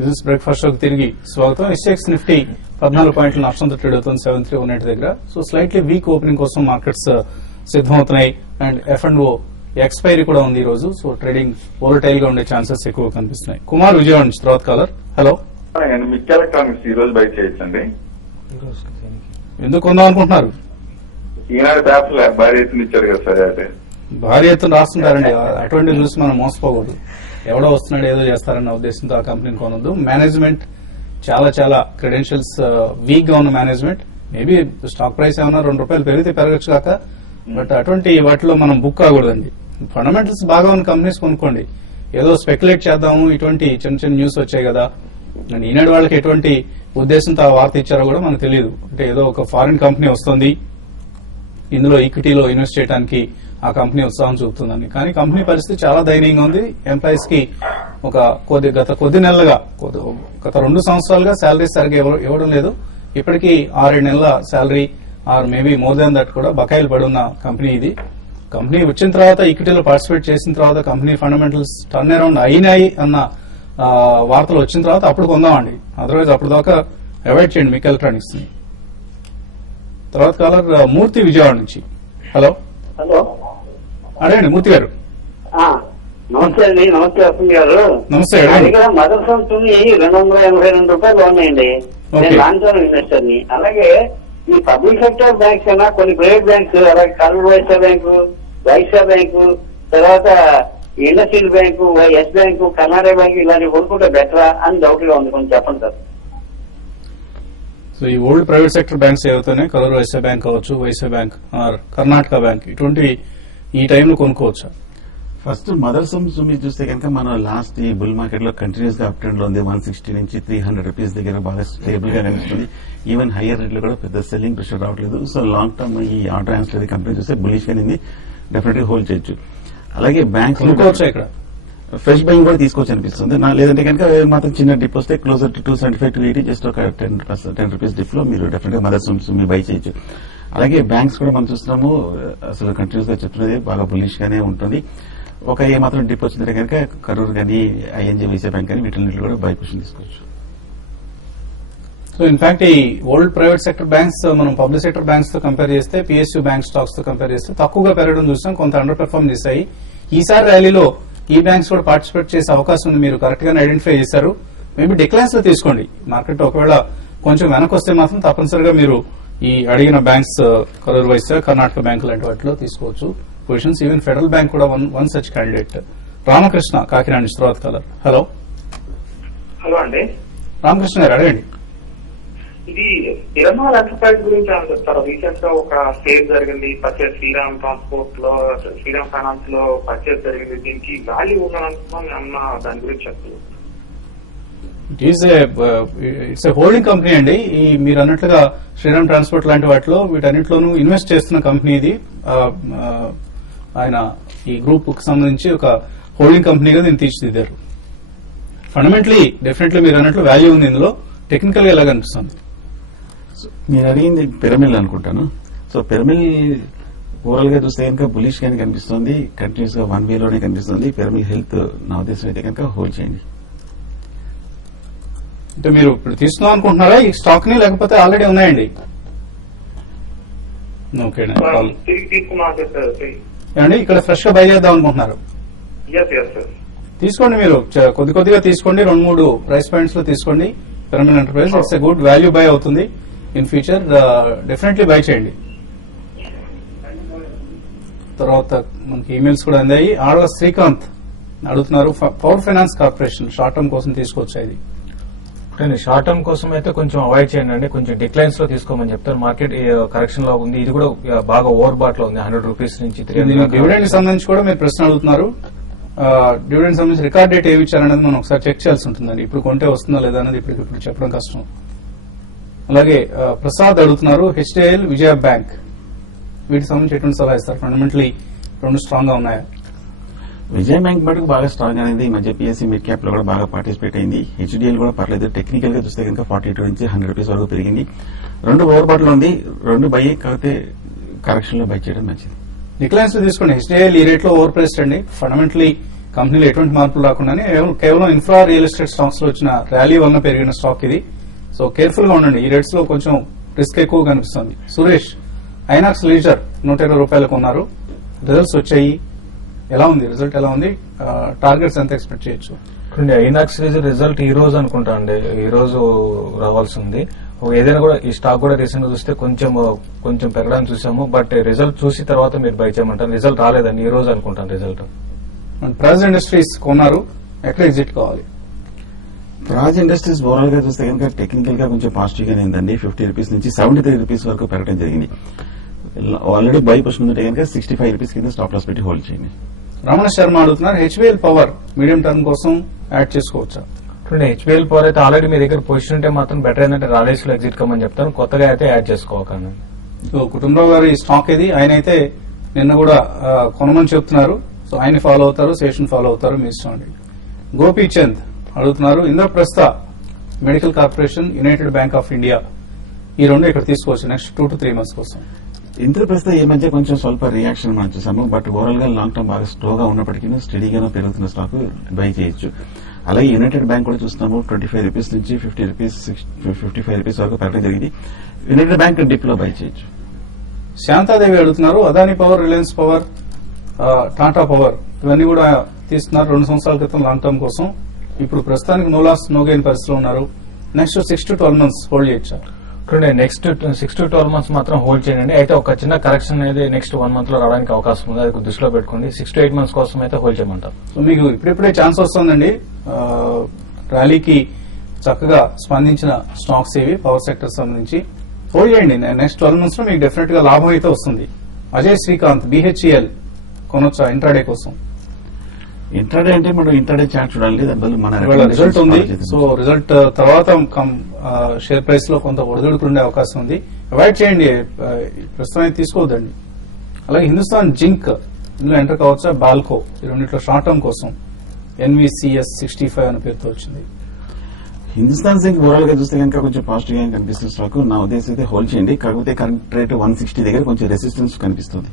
Business breakfast షోకి తిరిగి స్వాగతం. ఎస్ఎక్స్ నిఫ్టీ 14 పాయింట్ల నష్టంతో ట్రేడ్ అవుతుంది 7318 దగ్గర. సో స్లైట్లీ వీక్ ఓపెనింగ్ కోసం మార్కెట్స్ సిద్దమవుతున్నాయి. అండ్ F&O ఎక్స్పైరీ కూడా ఉంది ఈ రోజు. సో ట్రేడింగ్ వోలటైల్ గా ఉండే ఛాన్సెస్ ఎక్కువ కనిపిస్తున్నాయి. కుమార్ విజయవాడ నుంచి తర్వాత కాలర్. హలో, మిడ్ ఎలక్ట్రానిక్స్ ఈ రోజు బై చేయొచ్చండి. ఎందుకు కొందాం అనుకుంటున్నారు? ఈనాడు పేపర్లు భారీ ఎత్తున ఇచ్చారు కదా సార్. అయితే భారీ ఎత్తున రాస్తుంటారండి. అటువంటి చూసి మనం మోసపోకూడదు. ఎవడో వస్తున్నాడు ఏదో చేస్తారన్న ఉద్దేశంతో ఆ కంపెనీని కొనొద్దు. మేనేజ్మెంట్ చాలా క్రెడెన్షియల్స్ వీక్ గా ఉన్న మేనేజ్మెంట్. మేబీ స్టాక్ ప్రైస్ ఏమన్నా ₹2 పెరిగితే పెరగచ్చు కాక, బట్ అటువంటి వాటిలో మనం బుక్ కాకూడదండి. ఫండమెంటల్స్ బాగా ఉన్న కంపెనీస్ కొనుక్కోండి. ఏదో స్పెక్యులేట్ చేద్దాము ఇటువంటి చిన్న న్యూస్ వచ్చాయి కదా. అండ్ ఈనాడు వాళ్ళకి ఎటువంటి ఉద్దేశంతో ఆ వార్త ఇచ్చారో కూడా మనకు తెలియదు. అంటే ఏదో ఒక ఫారిన్ కంపెనీ వస్తుంది, ఇందులో ఈక్విటీలో ఇన్వెస్ట్ చేయడానికి ఆ కంపెనీ ఉత్సాహం చూపుతుందని. కానీ కంపెనీ పరిస్థితి చాలా దయనీయంగా ఉంది. ఎంప్లాయీస్ కి గత కొద్ది నెలలుగా గత 2 సంవత్సరాలుగా శాలరీస్ సరిగ్గా ఇవ్వడం లేదు. ఇప్పటికీ 6-7 నెలల salary or maybe more than that కూడా బకాయిలు పడి ఉన్న కంపెనీ ఇది. కంపెనీ వచ్చిన తర్వాత ఈక్విటీలో పార్టిసిపేట్ చేసిన తర్వాత కంపెనీ ఫండమెంటల్స్ టర్న్ అరౌండ్ అయినాయి అన్న వార్తలు వచ్చిన తర్వాత అప్పుడు కొందామండి. అదర్వైజ్ అప్పుడు దాకా అవాయిడ్ చేయండి మిక్ ఎలక్ట్రానిక్స్ ని. తర్వాత కాలర్ మూర్తి విజయవాడ నుంచి. హలో అడగండి మూర్తి గారు. నమస్తే అండి. నమస్తే వసంత్ గారు. నమస్తే. ఇక్కడ మదర్ సంస్థలు ₹282 ఉన్నాయండి. నేను లాంగ్ టర్మ్ ఇన్వెస్టర్ ని. అలాగే ఈ పబ్లిక్ సెక్టర్ బ్యాంక్స్ అయినా కొన్ని ప్రైవేట్ బ్యాంక్స్, అలాగే కరూర్ వైశ్య బ్యాంకు, వైశ్య బ్యాంకు, తర్వాత industrial bank, Yes bank, Karnataka bank ఇలాంటివి కొనుక్కుంటే బెటరా అని డౌట్ గా ఉంది. కొంచెం చెప్పండి సార్. సో ఈ ఓల్డ్ ప్రైవేట్ సెక్టర్ బ్యాంక్స్ ఏవైతే కరూర్ వైశ్య బ్యాంక్ కావచ్చు, Vysya bank or Karnataka bank, ఇటువంటి ఈ టైంలో కొనుక్కోవచ్చా? ఫస్ట్ మదర్ సమ్స్ మీరు చూస్తే కనుక మన లాస్ట్ ఈ బుల్ మార్కెట్ లో కంటిన్యూస్ గా అప్ ట్రెండ్ లో ఉంది. 160 నుంచి ₹300 దగ్గర బాగా స్టేబుల్ గా కనిపిస్తుంది. ఈవెన్ హైయర్ రేట్ లో కూడా పెద్ద సెల్లింగ్ ప్రెషర్ రావట్లేదు. సో లాంగ్ టర్మ్ ఈ ఆటో యాన్సిలరీ కంపెనీ చూస్తే బులిష్ గా డెఫినెట్ గా హోల్డ్ చేయొచ్చు. అలాగే బ్యాంక్స్ ఇక్కడ ఫ్రెష్ బయింగ్ కూడా తీసుకోవచ్చు అనిపిస్తుంది. లేదంటే కనుక మాత్రం చిన్న డిప్ వస్తే క్లోజర్ టు 275 to 80 జస్ట్ ఒక ₹10 డిప్ లో మీరు డెఫినెట్ గా మదర్ సమ్స్ మీరు బై చేయొచ్చు. అలాగే బ్యాంక్స్ కూడా మనం చూస్తున్నాము అసలు కంటిన్యూస్ గా చెప్తున్నది బాగా బులిష్ గానే ఉంటుంది. ఒక ఏమాత్రం డిప్ వచ్చిందంటే కనుక కరూర్ కానీ ఐఎన్జీ వైశ్య బ్యాంక్ కానీ వీటిని కూడా బై పొజిషన్ తీసుకోవచ్చు. సో ఇన్ఫాక్ట్ ఈ ఓల్డ్ ప్రైవేట్ సెక్టర్ బ్యాంక్స్ మనం పబ్లిక్ సెక్టర్ బ్యాంక్స్ తో కంపేర్ చేస్తే, PSU బ్యాంక్ స్టాక్స్ తో కంపేర్ చేస్తే తక్కువగా పెరగడం చూసాం. కొంత అండర్ పెర్ఫార్మ్ చేశాయి. ఈసారి ర్యాలీలో ఈ బ్యాంక్స్ కూడా పార్టిసిపేట్ చేసే అవకాశం ఉంది. మీరు కరెక్ట్ గానే ఐడెంటిఫై చేశారు. మేబీ డిక్లైన్స్ లో తీసుకోండి. మార్కెట్ ఒకవేళ కొంచెం వెనక్కి వస్తే మాత్రం తప్పనిసరిగా మీరు ఈ అడిగిన బ్యాంక్స్ కరూర్ వైశ్య, కర్ణాటక బ్యాంక్ లాంటి వాటిలో తీసుకోవచ్చు పొజిషన్స్. ఈవెన్ ఫెడరల్ బ్యాంక్ కూడా one such candidate. Ramakrishna Kakinada నుంచి తర్వాత కలర్. హలో అండి. రామకృష్ణ గారు అడగండి. ఇది తిరుమల ఎంటర్ప్రైజ్ గురించి అని చెప్తారు. రీసెంట్ గా ఒక సేల్ జరిగింది, పర్చేస్ శ్రీరామ్ ట్రాన్స్పోర్ట్ లో, శ్రీరామ్ ఫైనాన్స్ లో పర్చేస్ జరిగింది. దీనికి వాల్యూ ఉన్నదని అన్న దాని గురించి చెప్తారు. ఇట్స్ ఏ హోల్డింగ్ కంపెనీ అండి. ఈ మీరు అన్నట్లుగా శ్రీరామ్ ట్రాన్స్పోర్ట్ లాంటి వాటిలో వీటన్నిటిలోనూ ఇన్వెస్ట్ చేస్తున్న కంపెనీ ఇది. ఆయన ఈ గ్రూప్ కు సంబంధించి ఒక హోల్డింగ్ కంపెనీగా దీన్ని తీర్చిదిద్దారు. ఫండమెంటలీ డెఫినెట్లీ మీరు అన్నట్లు వాల్యూ ఉంది ఇందులో. టెక్నికల్ గా ఎలా కనిపిస్తుంది? మీరు అడిగింది పిరమిల్ అనుకుంటాను. సో పిరమిల్ ఓవరాల్ గా చూస్తే కనుక బులిష్ గానే కనిపిస్తుంది. కంటిన్యూస్ గా 1 వేలోనే కనిపిస్తుంది. పిరమిల్ హెల్త్ నా ఉద్దేశం అయితే కనుక హోల్డ్ చేయండి. అంటే మీరు ఇప్పుడు తీసుకుందాం అనుకుంటున్నారా ఈ స్టాక్ ని, లేకపోతే ఆల్రెడీ ఉన్నాయండి? ఓకే అండి. ఇక్కడ ఫ్రెష్ గా బై చేద్దాం అనుకుంటున్నారు? తీసుకోండి. మీరు కొద్దిగా తీసుకోండి. 2-3 ప్రైస్ పాయింట్స్ లో తీసుకోండి. Piramal enterprise it's a good value by అవుతుంది. ఇన్ ఫ్యూచర్ డెఫినెట్లీ బై చేయండి. తర్వాత మనకి ఈమెయిల్స్ కూడా అందాయి. ఆడవ శ్రీకాంత్ అడుగుతున్నారు, power finance corporation short term కోసం తీసుకోవచ్చా ఇది? షార్ట్ టర్మ్ కోసం అయితే కొంచెం అవాయిడ్ చేయండి అండి. కొంచెం డిక్లైన్స్ లో తీసుకోమని చెప్తారు. మార్కెట్ కరెక్షన్ లో ఉంది. ఇది కూడా బాగా ఓవర్ బాట్ లో ఉంది. ₹100 నుంచి డివిడెండ్ సంబంధించి కూడా మీరు ప్రశ్న అడుగుతున్నారు. డివిడెండ్ సంబంధించి రికార్డ్ డేట్ ఏమి ఇచ్చారనేది మనం ఒకసారి చెక్ చేయాల్సి ఉంటుందండి. ఇప్పుడు కొంటే వస్తుందా లేదా అనేది ఇప్పుడు చెప్పడం కష్టం. అలాగే ప్రసాద్ అడుగుతున్నారు, HDL విజయ బ్యాంక్ వీటికి సంబంధించి ఎటువంటి సలహా ఇస్తారు? ఫండమెంటలీ 2 స్ట్రాంగ్ గా ఉన్నాయా? విజయ బ్యాంక్ మటుకు బాగా స్ట్రాంగ్ అనేది ఈ మధ్య PSC మిడ్ క్యాప్ లో కూడా బాగా పార్టిసిపేట్ అయింది. HDL కూడా పర్లేదు. టెక్నికల్ గా చూస్తే కనుక 42 నుంచి ₹100 వరకు పెరిగింది. 2 ఓవర్ బాట్ లో ఉంది. 2 బై కాకపోతే కరెక్షన్ లో బై చేయడం మంచిది. డిక్లైన్స్ లో తీసుకోండి. HDL ఈ రేట్ లో ఓవర్ ప్రైస్డ్ అండి. ఫండమెంటలీ కంపెనీలో ఎటువంటి మార్పులు రాకుండానే కేవలం ఇన్ఫ్రా రియల్ ఎస్టేట్ స్టాక్స్ లో వచ్చిన ర్యాలీ వలన పెరిగిన స్టాక్ ఇది. సో కేర్ఫుల్ గా ఉండండి, ఈ రేట్స్ లో కొంచెం రిస్క్ ఎక్కువ కనిపిస్తుంది. సురేష్, ఐనాక్స్ లీజర్ 120 రూపాయలకు ఉన్నారు, రిజల్ట్స్ వచ్చాయి, ఎలా ఉంది రిజల్ట్, ఎలా ఉంది, టార్గెట్స్ ఎంత ఎక్స్పెక్ట్ చేయొచ్చు? ఐనాక్స్ రిజల్ట్ ఈ రోజు అనుకుంటా అండి, ఈ రోజు రావాల్సి ఉంది. ఏదైనా కూడా ఈ స్టాక్ కూడా రీసెంట్ గా చూస్తే కొంచెం పెరగడానికి చూసాము, బట్ రిజల్ట్ చూసి తర్వాత మీరు బై చేయమంటారు. రిజల్ట్ రాలేదండి, ఈ రోజు అనుకుంటాను రిజల్ట్. ప్రైజ్ ఇండస్ట్రీస్ కొన్నారు, ఎక్కడ ఎగ్జిట్ కావాలి? రాజ్ ఇండస్ట్రీస్ ఓవరాల్ గా చూస్తే కనుక టెక్నికల్ గా కొంచెం పాజిటివ్ గానే ఉందండి. 50 రూపీస్ నుంచి 73 రూపీస్ వరకు పెరగడం జరిగింది. ఆల్రెడీ బై పొజిషన్ ఉంటే కనుక 65 రూపీస్ కింద స్టాప్ లాస్ పెట్టి హోల్డ్ చేయండి. రమణ శర్మ అడుగుతున్నారు, హెచ్బిఎల్ పవర్ మీడియం టర్మ్ కోసం యాడ్ చేసుకోవచ్చా? హెచ్పిఎల్ పవర్ అయితే ఆల్రెడీ మీ దగ్గర పొజిషన్ ఉంటే మాత్రం బెటర్ ఏంటంటే రాలేస్ లో ఎగ్జిట్ కమ్మని చెప్తాను, కొత్తగా అయితే యాడ్ చేసుకోకండి. సో కుటుంబరావు గారి స్టాక్ ఇది, ఆయన అయితే నిన్న కూడా కొనమని చెప్తున్నారు. సో ఆయన ఫాలో అవుతారు, శేషన్ ఫాలో అవుతారు, మీ ఇష్టం అండి. గోపీచంద్ అడుగుతున్నారు, Indraprastha medical corporation, United bank of India, ఈ రెండు ఇక్కడ తీసుకోవచ్చు నెక్స్ట్ 2 to 3 months కోసం. ఇంద్రప్రస్థ ఈ మధ్య కొంచెం స్వల్ప రియాక్షన్ మనం చూసాము, బట్ ఓవరాల్ గా లాంగ్ టర్మ్ బాగా స్లోగా ఉన్నప్పటికీ స్టడీగానే పెరుగుతున్న స్టాక్ బై చేయొచ్చు. అలాగే యునైటెడ్ బ్యాంక్ కూడా చూస్తున్నాము, 25 రూపీస్ నుంచి 50 రూపీస్ 55 రూపీస్ వరకు పెరగడం జరిగింది. యునైటెడ్ బ్యాంక్ డిప్ లో బై చేయొచ్చు. శాంతాదేవి అడుగుతున్నారు, Adani power, Reliance power, Tata power ఇవన్నీ కూడా తీస్తున్నారు 2 సంవత్సరాల క్రితం లాంగ్ టర్మ్ కోసం. ఇప్పుడు ప్రస్తుతానికి నో లాస్ నో గెయిన్ పరిస్థితిలో ఉన్నారు. నెక్స్ట్ 6 to 12 months హోల్డ్ చేయొచ్చా? నెక్స్ట్ 6 to 12 months మాత్రం హోల్డ్ చేయండి. అయితే ఒక చిన్న కరెక్షన్ అనేది నెక్స్ట్ 1 month లో రావడానికి అవకాశం ఉంది, అది దృష్టిలో పెట్టుకోండి. 6 to 8 months కోసం అయితే హోల్డ్ చేయమంటారు. సో మీకు ఇప్పుడిప్పుడే ఛాన్స్ వస్తుందండి. ర్యాలీకి చక్కగా స్పందించిన స్టాక్స్ ఇవి పవర్ సెక్టర్ సంబంధించి హోల్డ్ చేయండి. నెక్స్ట్ 12 months లో మీకు డెఫినెట్ గా లాభం అయితే వస్తుంది. అజయ్ శ్రీకాంత్, BHEL కొనొచ్చా ఇంట్రాడే కోసం? ఇంట్రాడే అంటే మనం ఇంట్రాడే చార్ట్ చూడాలి, దానివల్ల మన రిజల్ట్ ఉంది. సో రిజల్ట్ తర్వాత షేర్ ప్రైస్ లో కొంత ఒడిదుడుకు ఉండే అవకాశం ఉంది, అవాయిడ్ చేయండి, ప్రస్తుతం అయితే తీసుకోవద్దండి. అలాగే హిందుస్థాన్ జింక్ ఇందులో ఎంటర్ కావచ్చా? బాల్కో ఈ రెండిట్లో షార్ట్ టర్మ్ కోసం NVCS 65 అనే పేరుతో వచ్చింది. హిందుస్థాన్ జింక్ ఓవరాల్ గా చూస్తే కనుక కొంచెం పాజిటివ్ గా కనిపిస్తుంది స్టాక్. నా ఉద్దేశం అయితే హోల్డ్ చేయండి, కాకపోతే కరెంట్ రేట్ 160 దగ్గర కొంచెం రెసిస్టెన్స్ కనిపిస్తుంది.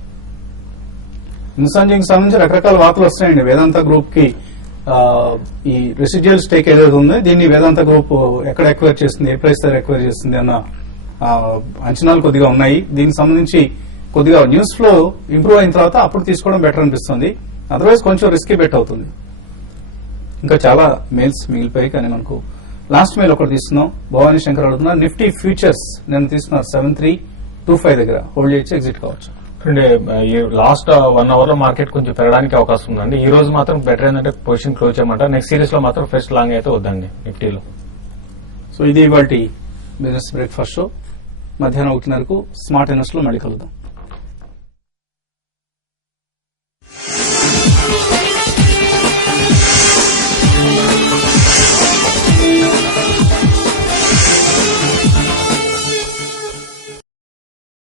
హిందుస్థాన్ జింక్ సంబంధించి రకరకాల వార్తలు వస్తాయండి. వేదాంత గ్రూప్ కి ఈ రెసిడ్యువల్ స్టేక్ ఏదైతే ఉందో దీన్ని వేదాంత గ్రూప్ ఎక్కడ ఎక్వైర్ చేస్తుంది, ఏ ప్రైస్ దగ్గర ఎక్వైర్ చేస్తుంది అన్న అంచనాలు కొద్దిగా ఉన్నాయి. దీనికి సంబంధించి కొద్దిగా న్యూస్ ఫ్లో ఇంప్రూవ్ అయిన తర్వాత అప్పుడు తీసుకోవడం బెటర్ అనిపిస్తుంది, అదర్వైజ్ కొంచెం రిస్కీ బెట్ అవుతుంది. ఇంకా చాలా మెయిల్స్ మిగిలిపోయి, కానీ మనకు లాస్ట్ మెయిల్ ఒకటి తీసుకున్నాం. భవానీ శంకర్ అడుగుతున్నారు, నిఫ్టీ ఫ్యూచర్స్ నేను తీసుకున్నారు 7325 దగ్గర హోల్డ్ చేసి ఎగ్జిట్ కావచ్చు. లాస్ట్ 1 hour లో మార్కెట్ కొంచెం పెరగడానికి అవకాశం ఉందండి. ఈ రోజు మాత్రం బెటర్ ఏంటంటే పొజిషన్ క్లోజ్ చేయమంటారు. నెక్స్ట్ సిరీస్ లో మాత్రం ఫస్ట్ లాంగ్ అయితే వద్దండి నిఫ్టీలో. సో ఇది ఇవాల్టి బిజినెస్ బ్రేక్ఫాస్ట్ షో. మధ్యాహ్నం 1:30 స్మార్ట్ ఇన్వెస్ట్ లో మళ్ళీ కలుద్దాం.